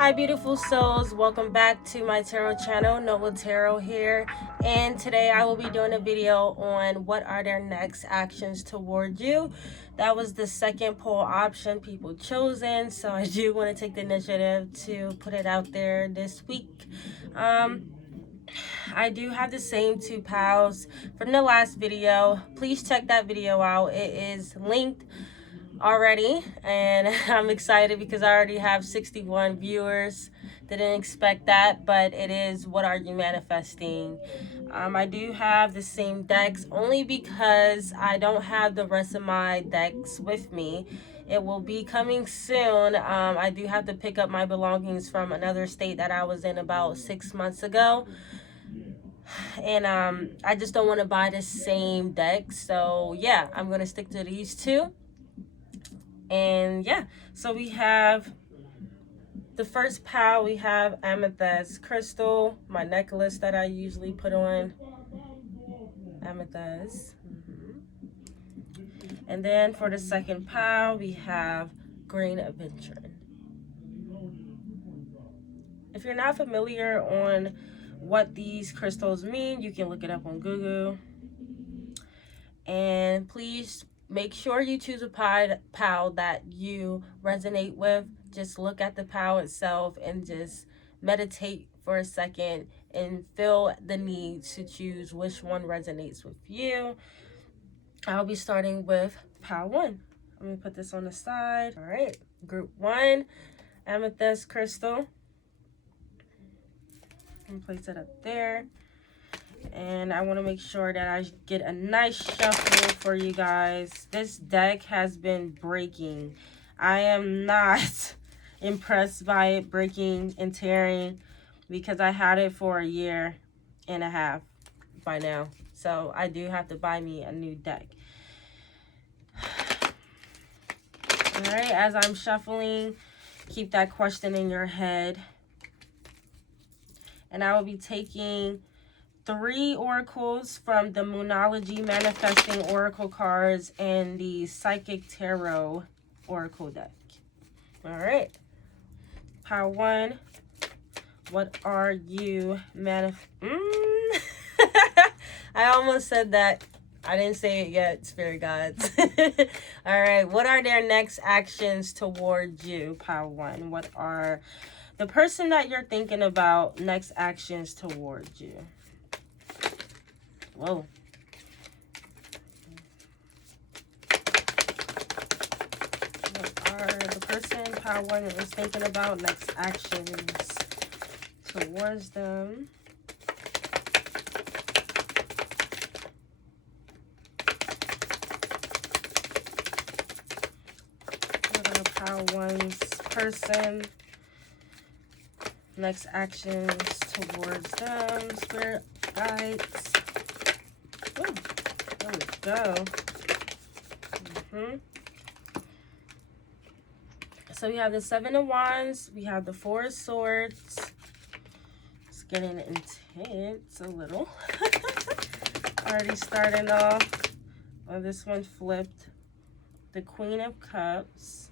Hi beautiful souls, welcome back to my tarot channel. Nola Tarot here, and today I will be doing a video on what are their next actions toward you. That was the second poll option people chosen, so I do want to take the initiative to put it out there this week. I do have the same two pals from the last video. Please check that video out. It is linked already, and I'm excited because I already have 61 viewers. Didn't expect that, but it is What Are You Manifesting. I do have the same decks only because I don't have the rest of my decks with me. It will be coming soon. I do have to pick up my belongings from another state that I was in about 6 months ago, and I just don't want to buy the same deck. So yeah, I'm gonna stick to these two. And yeah, so we have the first pile. We have amethyst crystal, my necklace that I usually put on. Amethyst. And then for the second pile, we have green aventurine. If you're not familiar on what these crystals mean, you can look it up on Google. And please make sure you choose a pile that you resonate with. Just look at the pile itself and just meditate for a second and feel the need to choose which one resonates with you. I'll be starting with pile 1. I'm going to put this on the side. All right, group 1, amethyst crystal. I'm going to place it up there. And I want to make sure that I get a nice shuffle for you guys. This deck has been breaking. I am not impressed by it breaking and tearing because I had it for a year and a half by now. So I do have to buy me a new deck. Alright, as I'm shuffling, keep that question in your head. And I will be taking 3 oracles from the Moonology Manifesting Oracle cards and the Psychic Tarot Oracle deck. All right. Pile 1. What are you I almost said that. I didn't say it yet, Spirit Gods. All right. What are their next actions towards you, pile 1? What are the person that you're thinking about next actions towards you? Whoa. What are the person pile 1 is thinking about next actions towards them? What are pile 1's person next actions towards them? Spirit guides. Ooh, there we go. So we have the 7 of Wands. We have the 4 of Swords. It's getting intense a little. Already starting off. Oh, this one flipped. The Queen of Cups.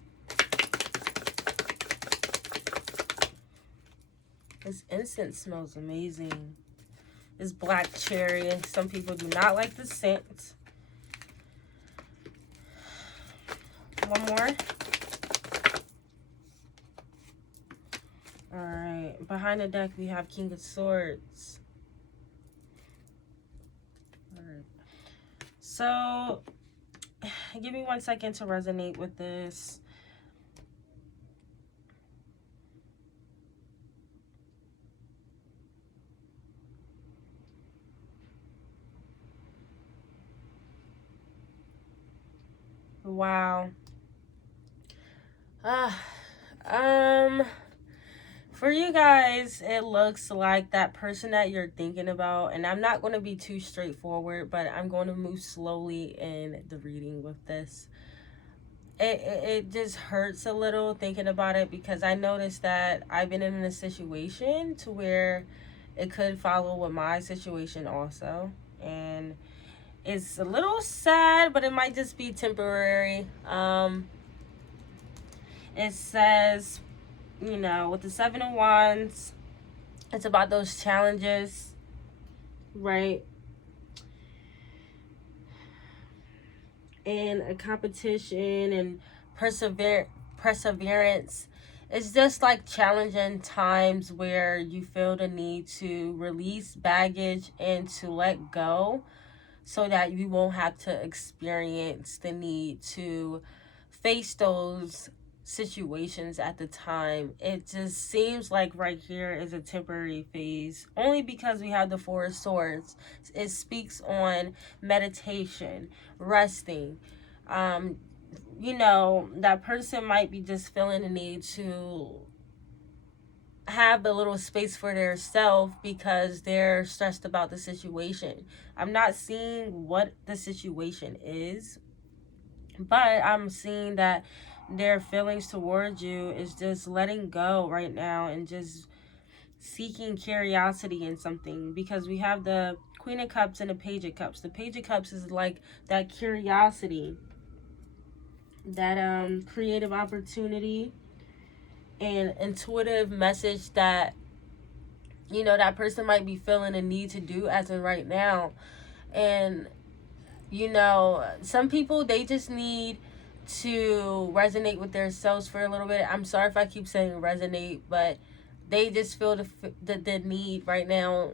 This incense smells amazing. It's black cherry. Some people do not like the scent. One more. All right. Behind the deck, we have King of Swords. All right. So, give me 1 second to resonate with this. Wow. For you guys, it looks like that person that you're thinking about, and I'm not going to be too straightforward, but I'm going to move slowly in the reading with this. It just hurts a little thinking about it because I noticed that I've been in a situation to where it could follow with my situation also, and it's a little sad, but it might just be temporary. It says you know, with the Seven of Wands, it's about those challenges, right? And a competition and perseverance. It's just like challenging times where you feel the need to release baggage and to let go so that you won't have to experience the need to face those situations at the time. It just seems like right here is a temporary phase, only because we have the Four of Swords. It speaks on meditation, resting. You know, that person might be just feeling the need to have a little space for their self because they're stressed about the situation. I'm not seeing what the situation is, but I'm seeing that their feelings towards you is just letting go right now and just seeking curiosity in something, because we have the Queen of Cups and the Page of Cups. The Page of Cups is like that curiosity, that creative opportunity and intuitive message that, you know, that person might be feeling a need to do as of right now. And, you know, some people, they just need to resonate with themselves for a little bit. I'm sorry if I keep saying resonate, but they just feel the need right now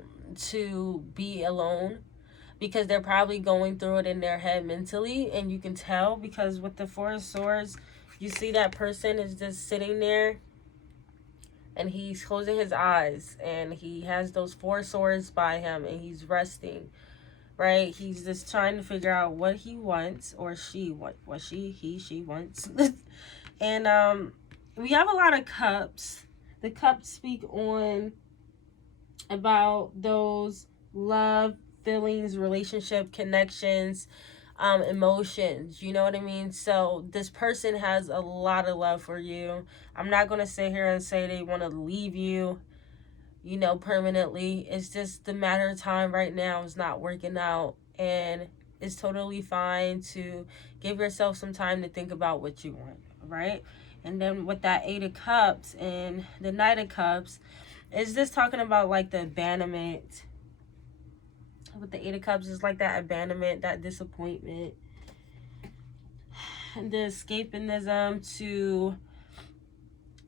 to be alone, because they're probably going through it in their head mentally. And you can tell because with the Four of Swords, you see that person is just sitting there and he's closing his eyes and he has those four swords by him and he's resting, right? He's just trying to figure out what he wants, or she, what she wants. And we have a lot of cups. The cups speak on about those love, feelings, relationship, connections, emotions, you know what I mean? So this person has a lot of love for you. I'm not going to sit here and say they want to leave you, you know, permanently. It's just the matter of time right now is not working out, and it's totally fine to give yourself some time to think about what you want, right? And then with that Eight of Cups and the Knight of Cups, is this talking about like the abandonment? With the Eight of Cups is like that abandonment, that disappointment, and the escapism to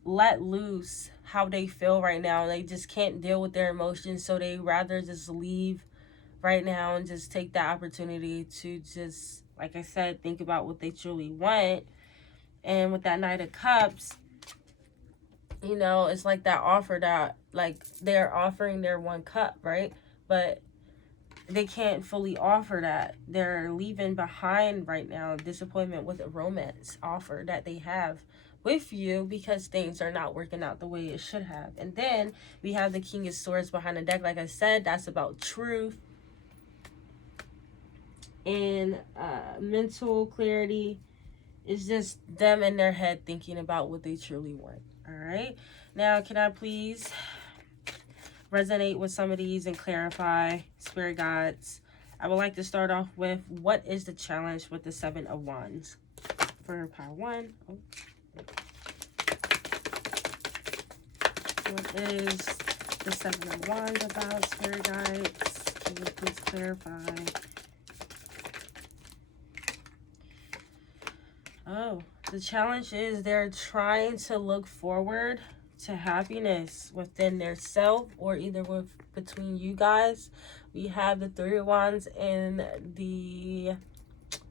let loose how they feel right now. They just can't deal with their emotions, so they rather just leave right now and just take the opportunity to just, like I said, think about what they truly want. And with that Knight of Cups, you know, it's like that offer that, like, they're offering their one cup, right? But they can't fully offer that. They're leaving behind right now disappointment with a romance offer that they have with you because things are not working out the way it should have. And then we have the King of Swords behind the deck. Like I said, that's about truth and mental clarity. Is just them in their head thinking about what they truly want. All right. Now, can I please resonate with some of these and clarify, spirit guides? I would like to start off with, what is the challenge with the Seven of Wands for pile one? Oh. What is the Seven of Wands about, spirit guides? Can you please clarify? Oh, the challenge is they're trying to look forward to happiness within their self, or either with between you guys. We have the Three of Wands and the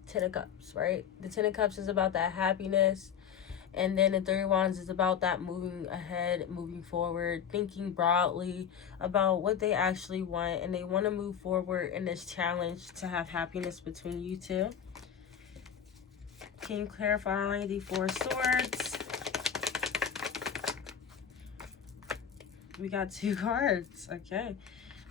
Ten of Cups, right? The Ten of Cups is about that happiness, and then the Three of Wands is about that moving ahead, moving forward, thinking broadly about what they actually want, and they want to move forward in this challenge to have happiness between you two. Can you clarify the Four Swords? We got two cards. Okay.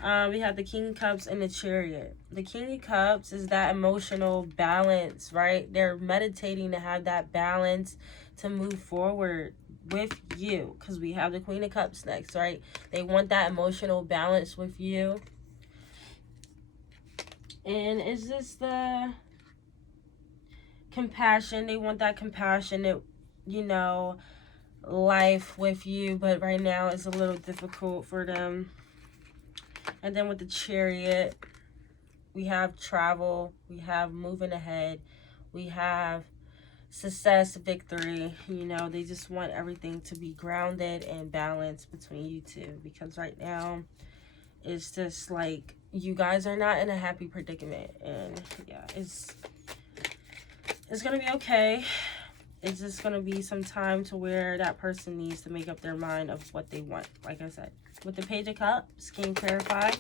We have the King of Cups and the Chariot. The King of Cups is that emotional balance, right? They're meditating to have that balance to move forward with you, because we have the Queen of Cups next, right? They want that emotional balance with you. And is this the compassion? They want that compassionate, you know, life with you, but right now it's a little difficult for them. And then with the Chariot, we have travel, we have moving ahead, we have success, victory. You know, they just want everything to be grounded and balanced between you two, because right now it's just like you guys are not in a happy predicament. And yeah, it's gonna be okay. It's just gonna be some time to where that person needs to make up their mind of what they want. Like I said, with the Page of Cups, can you clarify?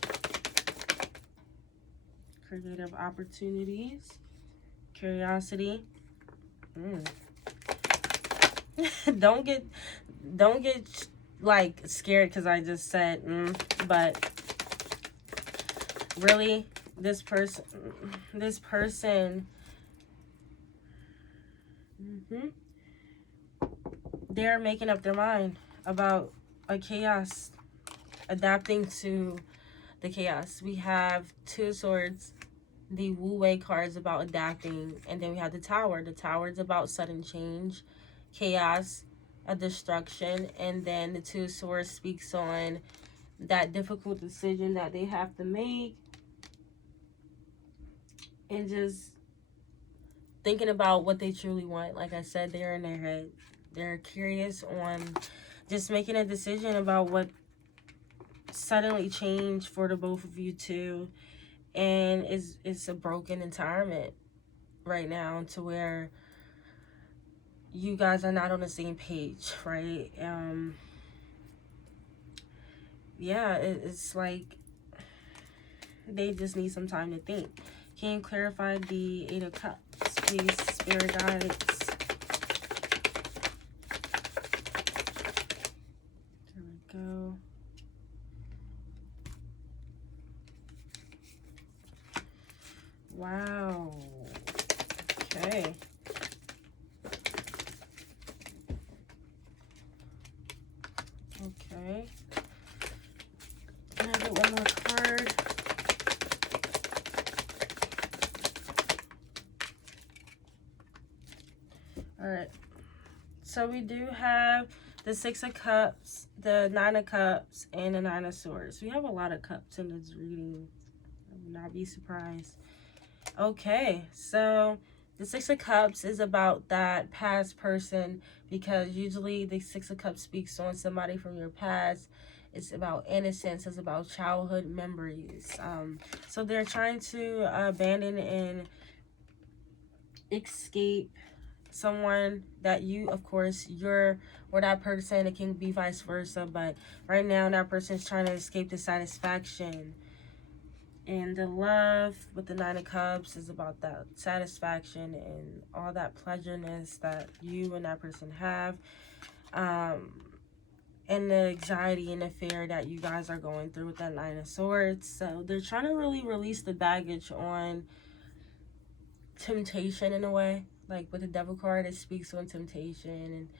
Creative opportunities, curiosity. Don't get like scared because I just said but really, this person they're making up their mind about a chaos, adapting to the chaos. We have Two of Swords. The Wu Wei card is about adapting, and then we have the Tower. The Tower is about sudden change, chaos, a destruction, and then the Two of Swords speaks on that difficult decision that they have to make, and just thinking about what they truly want. Like I said, they're in their head. They're curious on just making a decision about what suddenly changed for the both of you two. And it's a broken environment right now, to where you guys are not on the same page, right? Yeah, it's like they just need some time to think. Can you clarify the Eight of Cups, please, Spirit Guides? There we go. Wow. Okay. Okay. Can I get one more card? Alright. So we do have the Six of Cups, the Nine of Cups, and the Nine of Swords. We have a lot of cups in this reading. I would not be surprised. Okay, so the Six of Cups is about that past person, because usually the Six of Cups speaks on somebody from your past. It's about innocence. It's about childhood memories. So they're trying to abandon and escape someone that you, of course, you're, or that person. It can be vice versa, but right now that person's trying to escape the satisfaction. And the Love with the Nine of Cups is about that satisfaction and all that pleasureness that you and that person have. And the anxiety and the fear that you guys are going through with that Nine of Swords. So they're trying to really release the baggage on temptation in a way. Like with the Devil card, it speaks on temptation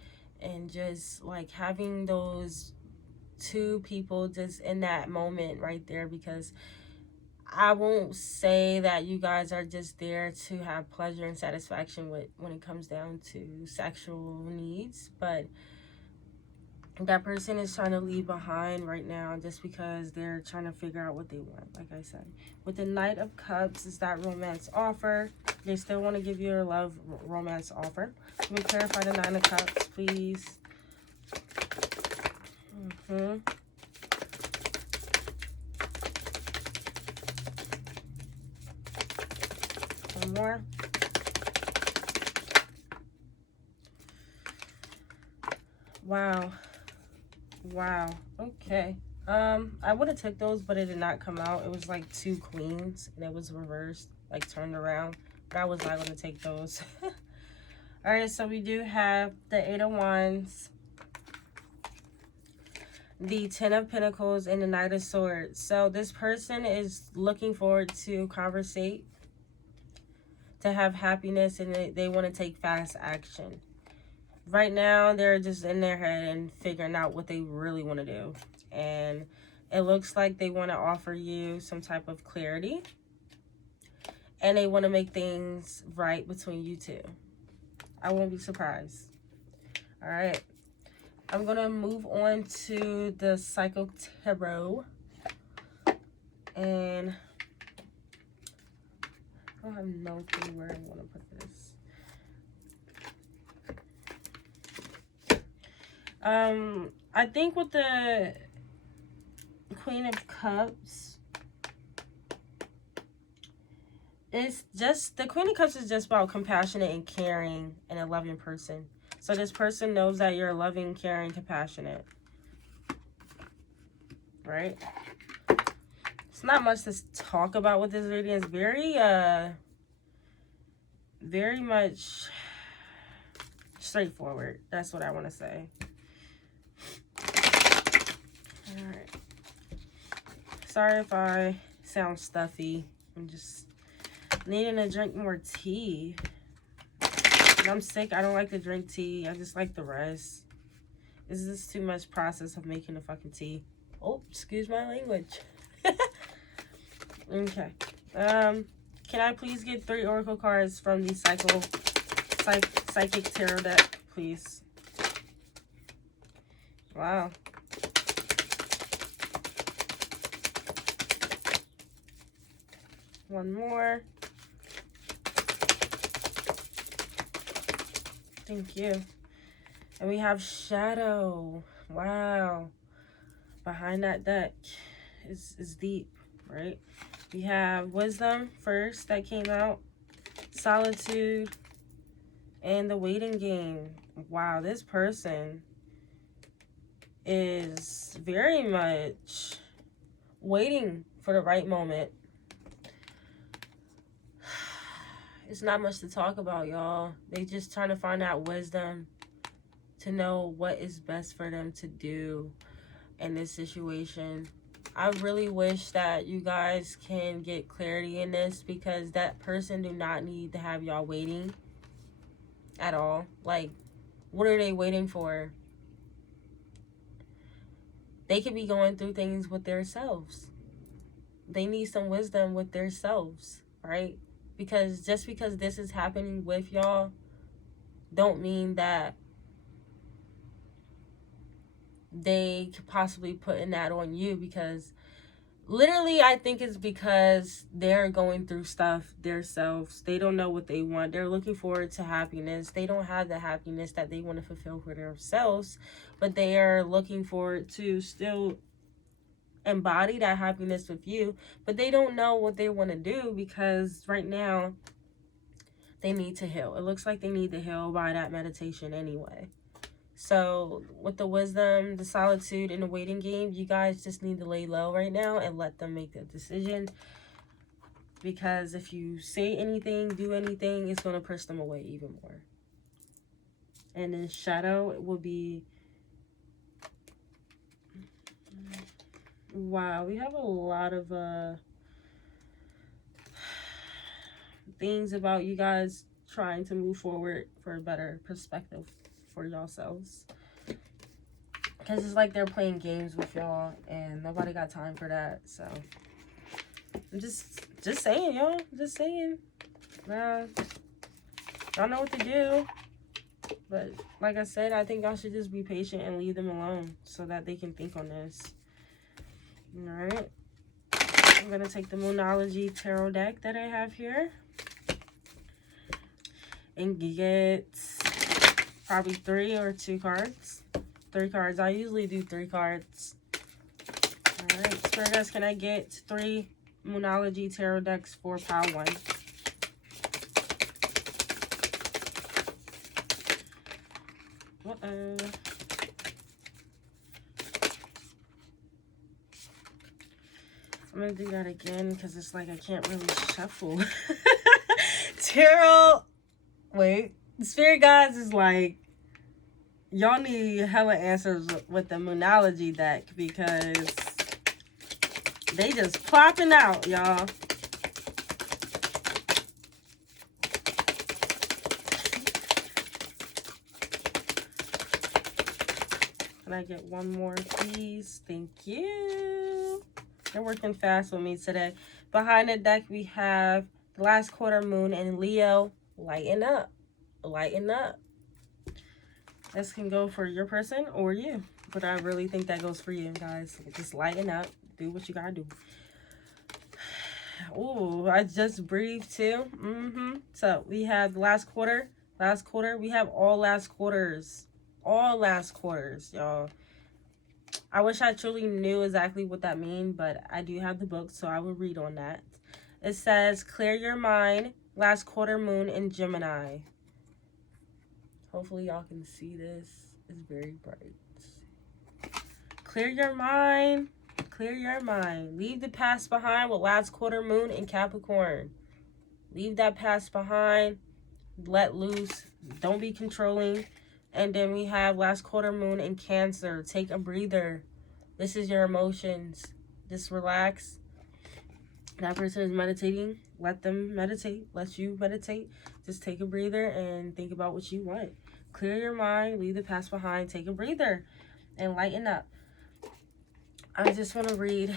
and just like having those two people just in that moment right there, because I won't say that you guys are just there to have pleasure and satisfaction with when it comes down to sexual needs, but that person is trying to leave behind right now just because they're trying to figure out what they want. Like I said, with the Knight of Cups is that romance offer. They still want to give you a love romance offer. Can we clarify the Nine of Cups, please? One more. Wow. Wow. Okay. I would have took those, but it did not come out. It was like two queens and it was reversed, like turned around. But I was not going to take those. All right, so we do have the Eight of Wands, the Ten of Pentacles, and the Knight of Swords. So this person is looking forward to conversate, to have happiness, and they want to take fast action. Right now, they're just in their head and figuring out what they really want to do. And it looks like they want to offer you some type of clarity. And they want to make things right between you two. I won't be surprised. All right. I'm going to move on to the Psycho Tarot. And I have no clue where I want to put this. I think with the Queen of Cups, it's just, the Queen of Cups is just about compassionate and caring and a loving person. So this person knows that you're loving, caring, compassionate. Right? It's not much to talk about with this reading. It's very much straightforward. That's what I want to say. Alright. Sorry if I sound stuffy. I'm just needing to drink more tea. When I'm sick, I don't like to drink tea. I just like the rest. Is this too much process of making the fucking tea? Oh, excuse my language. Okay. Can I please get 3 oracle cards from the Psychic Tarot deck, please? Wow. One more. Thank you. And we have Shadow. Wow. Behind that deck is deep, right? We have Wisdom first that came out. Solitude. And the Waiting Game. Wow, this person is very much waiting for the right moment. It's not much to talk about, y'all. They just trying to find out wisdom to know what is best for them to do in this situation. I really wish that you guys can get clarity in this, because that person do not need to have y'all waiting at all. Like, what are they waiting for? They could be going through things with themselves. They need some wisdom with themselves, right? Because just because this is happening with y'all don't mean that they could possibly putting that on you, because literally I think it's because they're going through stuff themselves. They don't know what they want. They're looking forward to happiness. They don't have the happiness that they want to fulfill for themselves, but they are looking forward to still embody that happiness with you, but they don't know what they want to do, because right now they need to heal. It looks like they need to heal by that meditation anyway. So with the Wisdom, the Solitude, and the Waiting Game, you guys just need to lay low right now and let them make the decision, because if you say anything, do anything, it's going to push them away even more. And then Shadow, it will be, wow, we have a lot of things about you guys trying to move forward for a better perspective for yourselves. Because it's like they're playing games with y'all, and nobody got time for that. So I'm just saying, y'all. Just saying. Y'all know what to do. But like I said, I think y'all should just be patient and leave them alone so that they can think on this. Alright. I'm going to take the Moonology Tarot deck that I have here and get probably 3 or 2 cards. 3 cards. I usually do 3 cards. Alright, Spirit guys, can I get 3 Moonology Tarot decks for pile 1? Uh-oh. I'm going to do that again because it's like I can't really shuffle. Tarot. Wait. Spirit guides is like, y'all need hella answers with the Moonology deck, because they just plopping out, y'all. Can I get one more, please? Thank you. They're working fast with me today. Behind the deck, we have the last quarter moon and Leo. Lighten up. Lighten up. This can go for your person or you. But I really think that goes for you, guys. Just lighten up. Do what you gotta do. Oh, I just breathed too. So we have the last quarter. Last quarter. We have all last quarters. All last quarters, y'all. I wish I truly knew exactly what that means, but I do have the book, so I will read on that. It says, clear your mind. Last quarter moon in Gemini. Hopefully y'all can see this. It's very bright. Clear your mind. Clear your mind. Leave the past behind with last quarter moon in Capricorn. Leave that past behind. Let loose. Don't be controlling. And then we have last quarter moon in Cancer. Take a breather. This is your emotions. Just relax. That person is meditating. Let them meditate. Let you meditate. Just take a breather and think about what you want. Clear your mind. Leave the past behind. Take a breather and lighten up. I just want to read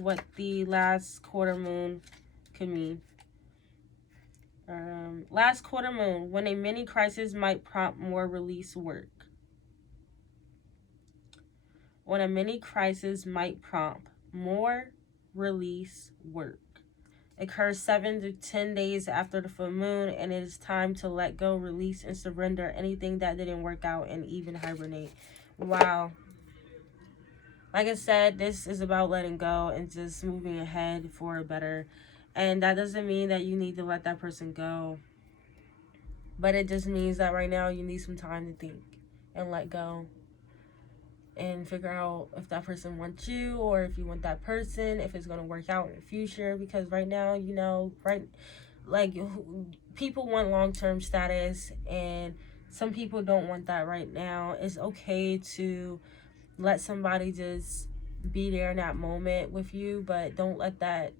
what the last quarter moon could mean. Last quarter moon, when a mini crisis might prompt more release work. When a mini crisis might prompt more release work. Occurs 7 to 10 days after the full moon, and it is time to let go, release, and surrender anything that didn't work out and even hibernate. Wow. Like I said, this is about letting go and just moving ahead for a better. And that doesn't mean that you need to let that person go. But it just means that right now you need some time to think and let go. And figure out if that person wants you or if you want that person, if it's going to work out in the future. Because right now, you know, people want long-term status and some people don't want that right now. It's okay to let somebody just be there in that moment with you, but don't let that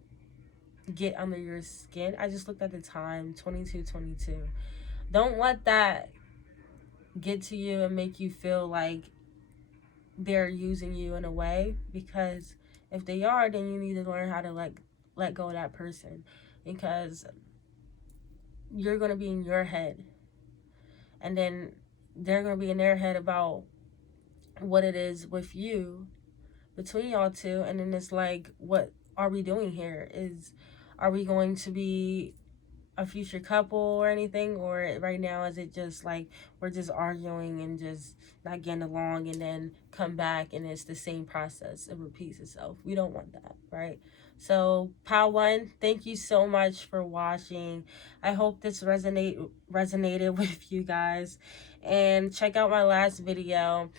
get under your skin. I just looked at the time, 22:22. Don't let that get to you and make you feel like they're using you in a way, because if they are, then you need to learn how to let go of that person, because you're going to be in your head and then they're going to be in their head about what it is with you between y'all two. And then it's like, what are we doing here? Are we going to be a future couple or anything? Or right now is it just like we're just arguing and just not getting along, and then come back and it's the same process, it repeats itself? We don't want that, right? So Pile 1, thank you so much for watching. I hope this resonated with you guys, and check out my last video.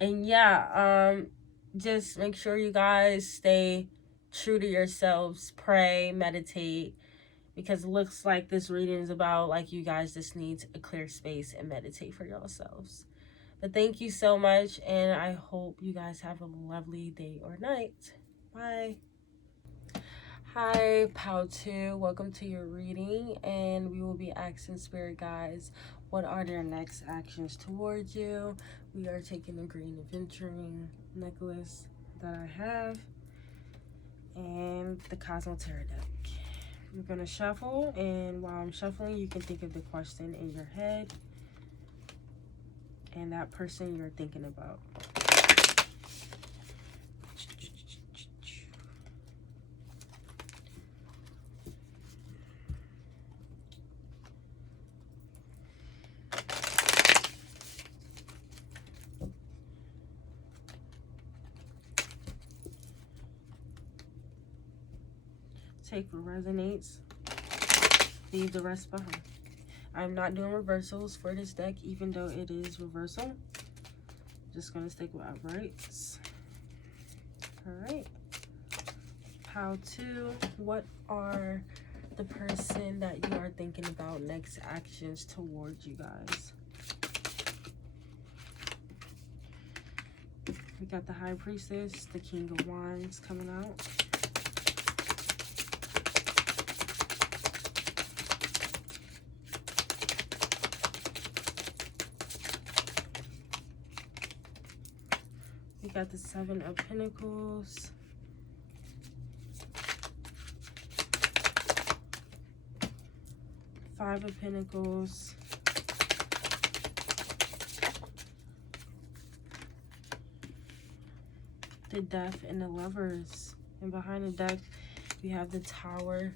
And yeah, just make sure you guys stay true to yourselves, pray, meditate, because it looks like this reading is about like you guys just need a clear space and meditate for yourselves. But thank you so much, and I hope you guys have a lovely day or night. Bye. Hi, Pile 2. Welcome to your reading, and we will be asking spirit guides, what are their next actions towards you? We are taking the green adventuring necklace that I have and the Cosmo Tarot deck. I'm going to shuffle, and while I'm shuffling, you can think of the question in your head and that person you're thinking about. Take what resonates, leave the rest behind. I'm not doing reversals for this deck, even though it is reversal. Just gonna stick with uprights. All right. Pile 2, what are the person that you are thinking about next actions towards you guys? We got the High Priestess, the King of Wands coming out. We got the Seven of Pentacles. Five of Pentacles. the Death and the Lovers. And behind the deck, we have the Tower.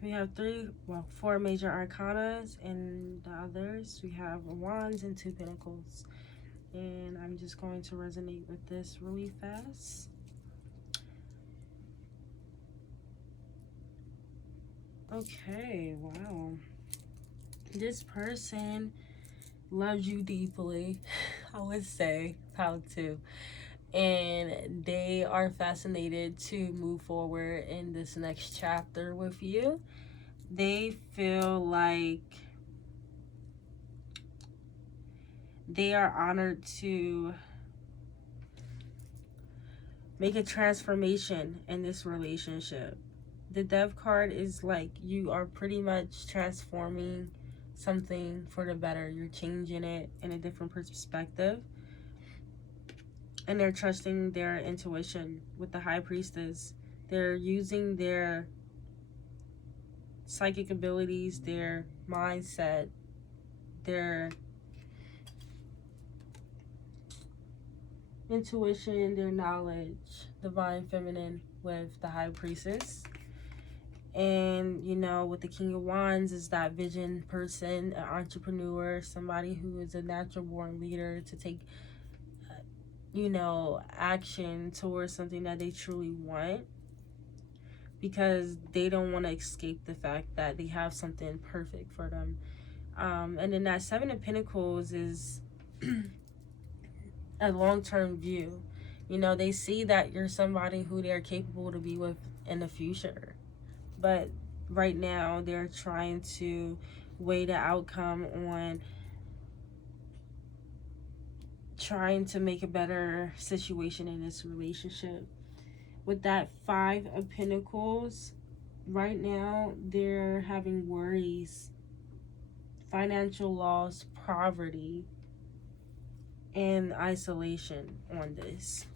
We have four major arcanas, and the others we have Wands and 2 Pentacles. And I'm just going to resonate with this really fast. Okay, wow. This person loves you deeply, I would say, how to. And they are fascinated to move forward in this next chapter with you. They feel like they are honored to make a transformation in this relationship. The Death card is like you are pretty much transforming something for the better. You're changing it in a different perspective. And they're trusting their intuition with the High Priestess. They're using their psychic abilities, their mindset, their intuition, their knowledge, divine feminine with the High Priestess. And, you know, with the King of Wands is that vision person, an entrepreneur, somebody who is a natural born leader to take, you know, action towards something that they truly want, because they don't want to escape the fact that they have something perfect for them. And then that 7 of Pentacles is a long-term view. You know, they see that you're somebody who they're capable to be with in the future. But right now, they're trying to weigh the outcome on trying to make a better situation in this relationship. With that 5 of Pentacles, right now, they're having worries, financial loss, poverty, and isolation on this.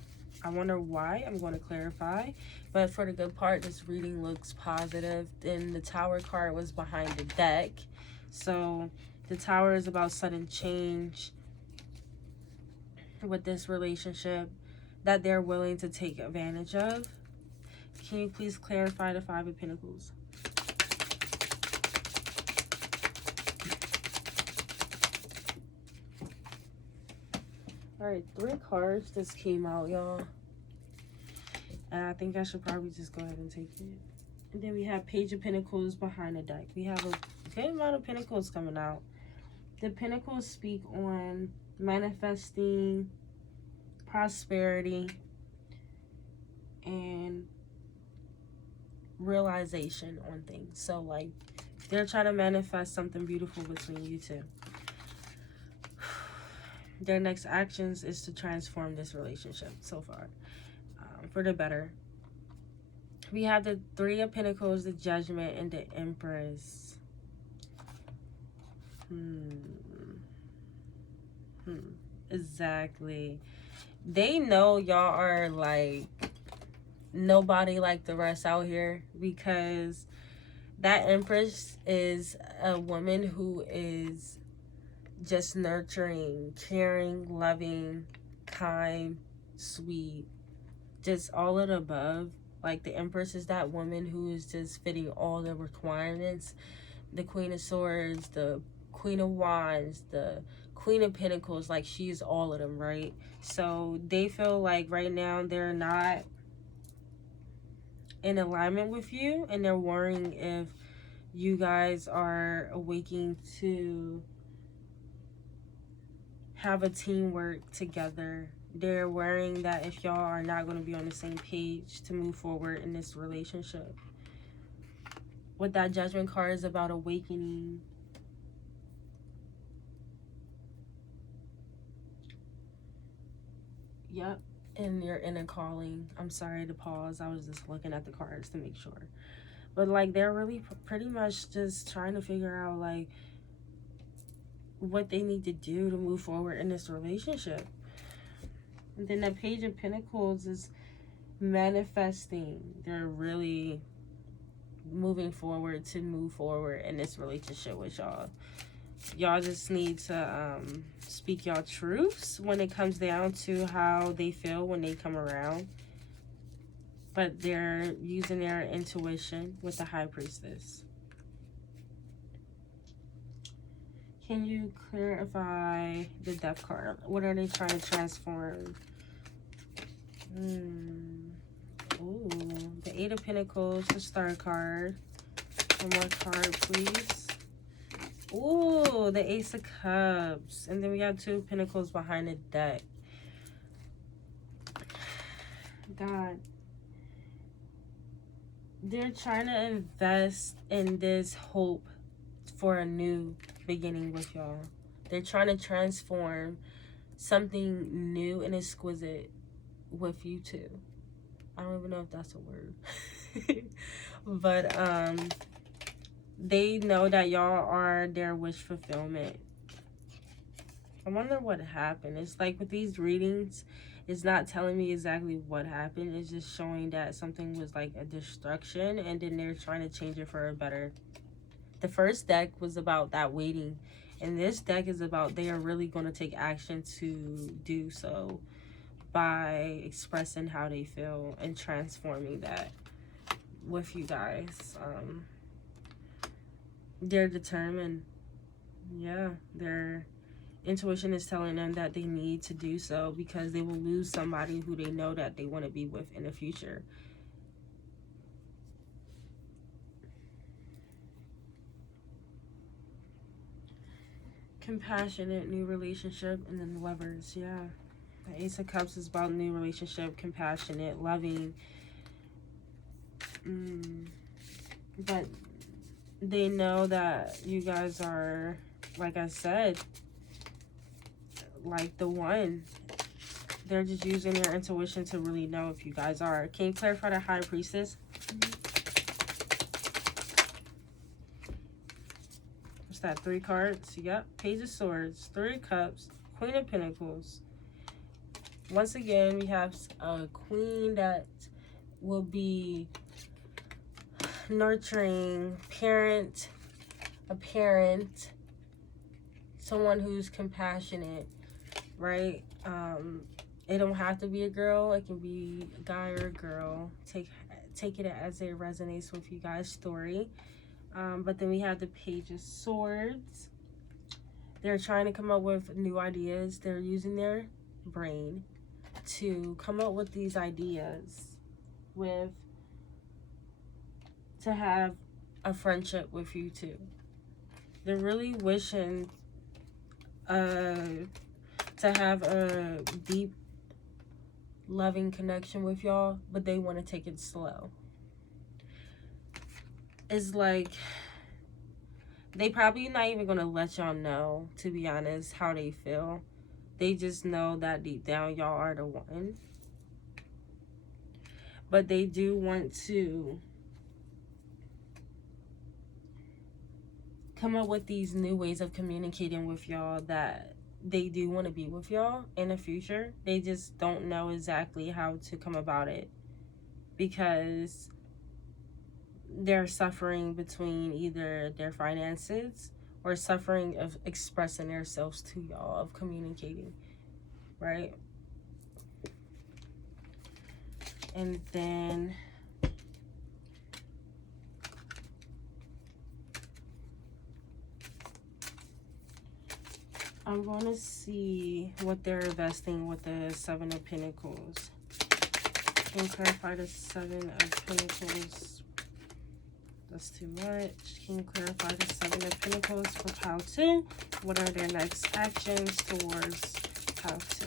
I wonder why. I'm going to clarify. But for the good part, this reading looks positive. Then the Tower card was behind the deck. So the Tower is about sudden change with this relationship that they're willing to take advantage of. Can you please clarify the 5 of Pentacles? All right, 3 cards just came out, y'all. And I think I should probably just go ahead and take it. And then we have Page of Pentacles behind the deck. We have a good amount of Pentacles coming out. The Pentacles speak on manifesting prosperity and realization on things. So, like, they're trying to manifest something beautiful between you two. Their next actions is to transform this relationship so far for the better. We have the 3 of Pentacles, the Judgment, and the Empress. Exactly. They know y'all are like nobody like the rest out here, because that Empress is a woman who is just nurturing, caring, loving, kind, sweet, just all of the above. Like, the Empress is that woman who is just fitting all the requirements. The Queen of Swords, the Queen of Wands, the Queen of Pentacles, like, she is all of them, right? So they feel like right now they're not in alignment with you, and they're worrying if you guys are awakening to have a teamwork together. They're worrying that if y'all are not going to be on the same page to move forward in this relationship. What that Judgment card is about awakening. Yep. And your inner calling. I'm sorry to pause. I was just looking at the cards to make sure. But, like, they're really pretty much just trying to figure out, like, what they need to do to move forward in this relationship. And then the Page of Pentacles is manifesting. They're really moving forward to move forward in this relationship with y'all. y'all just need to speak y'all truths when it comes down to how they feel when they come around. But they're using their intuition with the High Priestess. Can you clarify the Death card? What are they trying to transform? Ooh, the Eight of Pentacles, the Star card. One more card, please. Ooh, the Ace of Cups. And then we got Two of Pentacles behind the deck. God. They're trying to invest in this hope for a new beginning with y'all. They're trying to transform something new and exquisite with you two. I don't even know if that's a word. But they know that y'all are their wish fulfillment. I wonder what happened. It's like with these readings, it's not telling me exactly what happened. It's just showing that something was like a destruction, and then they're trying to change it for a better. The first deck was about that waiting, and this deck is about they are really going to take action to do so by expressing how they feel and transforming that with you guys. They're determined. Yeah, their intuition is telling them that they need to do so because they will lose somebody who they know that they want to be with in the future. Compassionate new relationship, and then Lovers. Yeah, the Ace of Cups is about new relationship, compassionate, loving. But they know that you guys are, like I said, like the one. They're just using their intuition to really know if you guys are. Can you clarify the High Priestess? What's that? 3 cards? Yep. Page of Swords, 3 Cups, Queen of Pentacles. Once again, we have a queen that will be nurturing, a parent, someone who's compassionate, right? It don't have to be a girl. It can be a guy or a girl. Take it as it resonates with you guys' story. But then we have the Page of Swords. They're trying to come up with new ideas. They're using their brain to come up with these ideas to have a friendship with you two. They're really wishing to have a deep, loving connection with y'all, but they want to take it slow. It's like they probably not even going to let y'all know, to be honest, how they feel. They just know that deep down y'all are the one. But they do want to come up with these new ways of communicating with y'all, that they do want to be with y'all in the future. They just don't know exactly how to come about it because they're suffering between either their finances or suffering of expressing themselves to y'all, of communicating, right? And then I'm going to see what they're investing with the Seven of Pentacles. Can you clarify the Seven of Pentacles? That's too much. Can you clarify the Seven of Pentacles for Pile 2? What are their next actions towards Pile 2?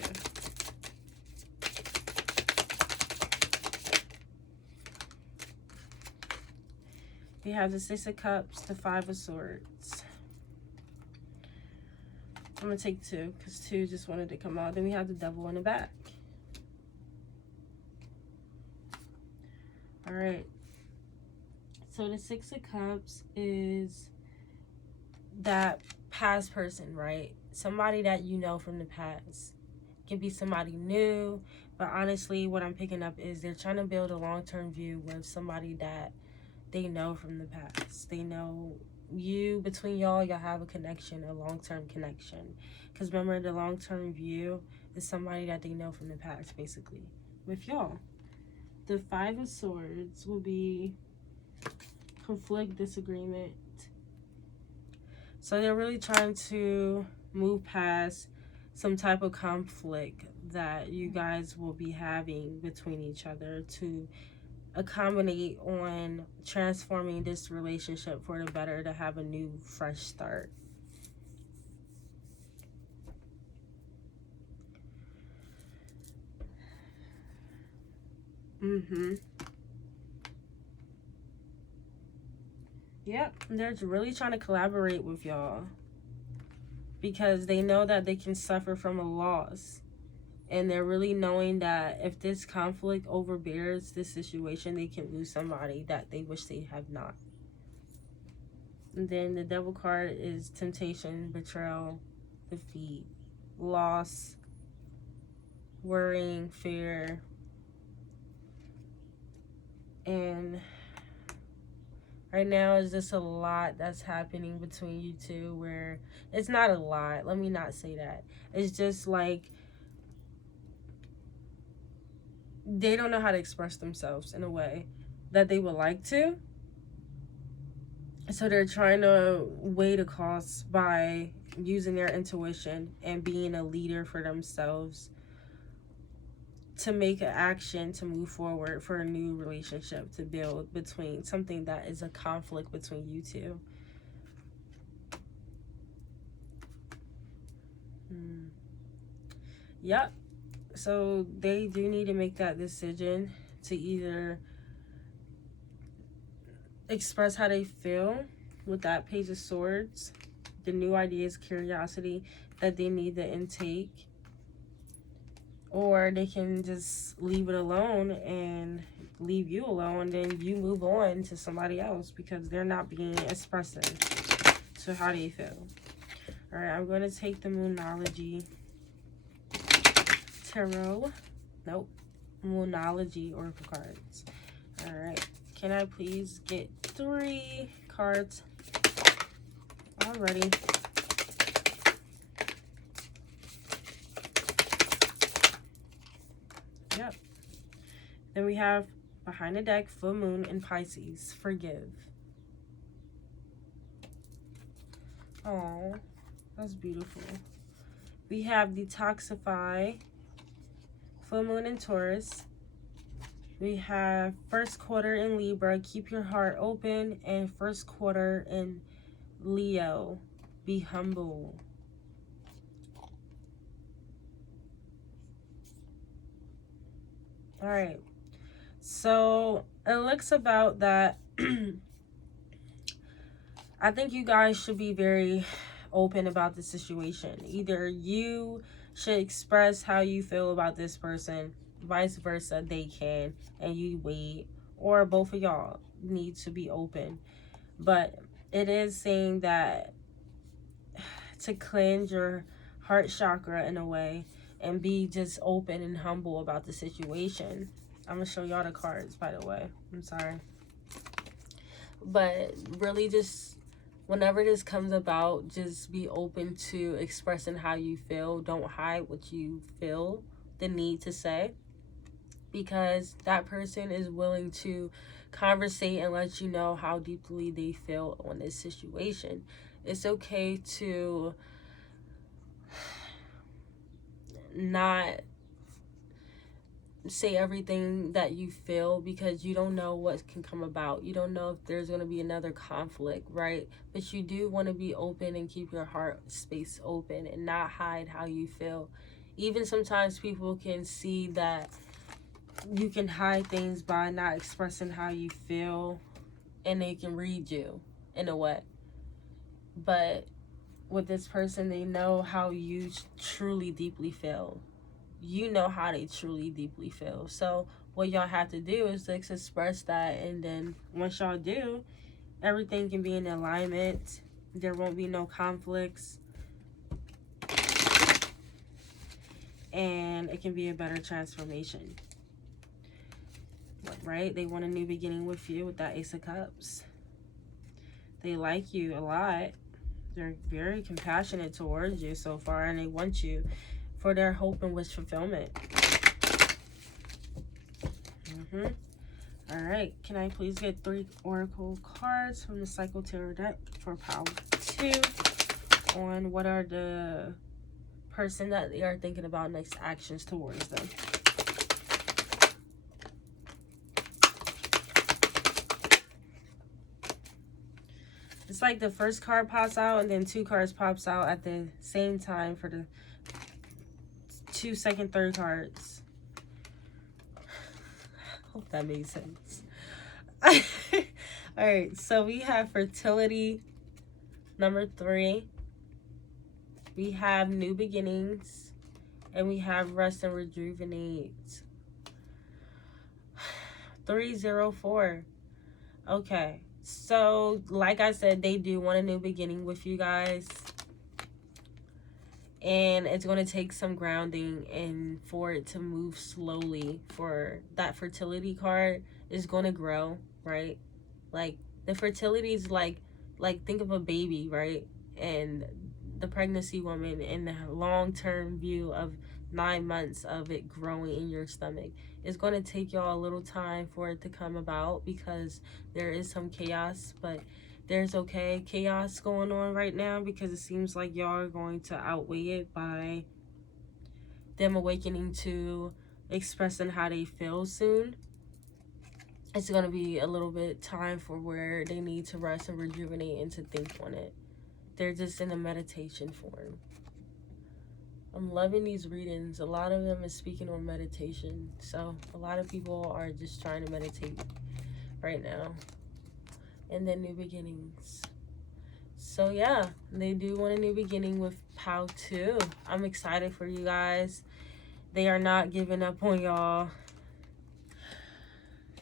We have the Six of Cups, the Five of Swords. I'm going to take 2 because 2 just wanted to come out. Then we have the Devil in the back. All right. So the Six of Cups is that past person, right? Somebody that you know from the past. It can be somebody new, but honestly, what I'm picking up is they're trying to build a long-term view with somebody that they know from the past. They know between y'all have a connection, a long-term connection. Because remember, the long-term view is somebody that they know from the past, basically, with y'all. The Five of Swords will be conflict, disagreement. So they're really trying to move past some type of conflict that you guys will be having between each other to accommodate on transforming this relationship for the better, to have a new fresh start. Yep, they're really trying to collaborate with y'all because they know that they can suffer from a loss. And they're really knowing that if this conflict overbears this situation, they can lose somebody that they wish they have not. And then the Devil card is temptation, betrayal, defeat, loss, worrying, fear. And right now is just a lot that's happening between you two, where it's not a lot. Let me not say that. It's just like they don't know how to express themselves in a way that they would like to. So they're trying to weigh the costs by using their intuition and being a leader for themselves to make an action to move forward for a new relationship to build between something that is a conflict between you two. Yep. So they do need to make that decision to either express how they feel with that Page of Swords, the new ideas, curiosity that they need to intake, or they can just leave it alone and leave you alone, then you move on to somebody else because they're not being expressive to how they feel. All right, I'm going to take the Moonology Tarot. Nope. Moonology Oracle cards. All right. Can I please get 3 cards already? Yep. Then we have behind the deck, full moon in Pisces. Forgive. Oh, that's beautiful. We have detoxify, full moon in Taurus. We have first quarter in Libra, keep your heart open, and first quarter in Leo, be humble. All right, so it looks about that. I think you guys should be very open about the situation. Either you should express how you feel about this person, vice versa, they can, and you wait, or both of y'all need to be open. But it is saying that to cleanse your heart chakra in a way and be just open and humble about the situation. I'm gonna show y'all the cards, by the way. I'm sorry. But really, just whenever this comes about, just be open to expressing how you feel. Don't hide what you feel the need to say, because that person is willing to conversate and let you know how deeply they feel on this situation. It's okay to not say everything that you feel, because you don't know what can come about. You don't know if there's going to be another conflict, right? But you do want to be open and keep your heart space open and not hide how you feel. Even sometimes people can see that you can hide things by not expressing how you feel, and they can read you in a way. But with this person, they know how you truly deeply feel. You know how they truly deeply feel. So what y'all have to do is to express that, and then once y'all do, everything can be in alignment. There won't be no conflicts, and it can be a better transformation, right? They want a new beginning with you with that Ace of Cups. They like you a lot. They're very compassionate towards you so far, and they want you for their hope and wish fulfillment. All right, can I please get 3 oracle cards from the Cycle Tarot deck for pile 2 on what are the person that they are thinking about next actions towards them? It's like the first card pops out and then 2 cards pops out at the same time for the 2 second, third cards. Hope that made sense. All right, so we have fertility, number 3. We have new beginnings, and we have rest and rejuvenate. 304. Okay, so like I said, they do want a new beginning with you guys, and it's going to take some grounding and for it to move slowly. For that fertility card is going to grow, right? Like the fertility is like think of a baby, right? And the pregnancy woman and the long-term view of 9 months of it growing in your stomach. It's going to take y'all a little time for it to come about because there is some chaos, but there's chaos going on right now because it seems like y'all are going to outweigh it by them awakening to expressing how they feel soon. It's going to be a little bit time for where they need to rest and rejuvenate and to think on it. They're just in a meditation form. I'm loving these readings. A lot of them is speaking on meditation. So a lot of people are just trying to meditate right now. And then new beginnings. So yeah, they do want a new beginning with pile 2. I'm excited for you guys. They are not giving up on y'all.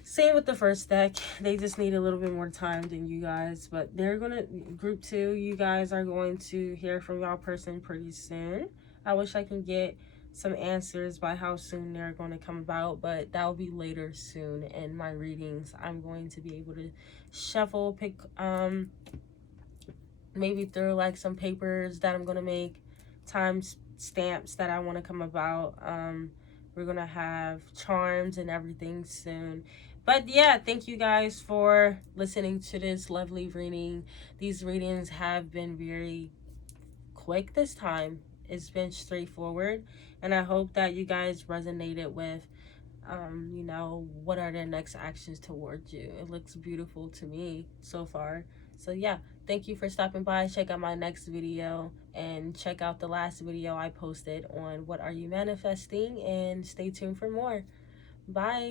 Same with the first deck. They just need a little bit more time than you guys. But they're going to, group 2, you guys are going to hear from y'all person pretty soon. I wish I can get some answers by how soon they're going to come about. But that will be later soon in my readings. I'm going to be able to shuffle, pick, maybe through like some papers that I'm going to make. Time stamps that I want to come about. We're going to have charms and everything soon. But yeah, thank you guys for listening to this lovely reading. These readings have been very quick this time. It's been straightforward. And I hope that you guys resonated with, you know, what are their next actions towards you. It looks beautiful to me so far. So yeah, thank you for stopping by. Check out my next video and check out the last video I posted on what are you manifesting, and stay tuned for more. Bye.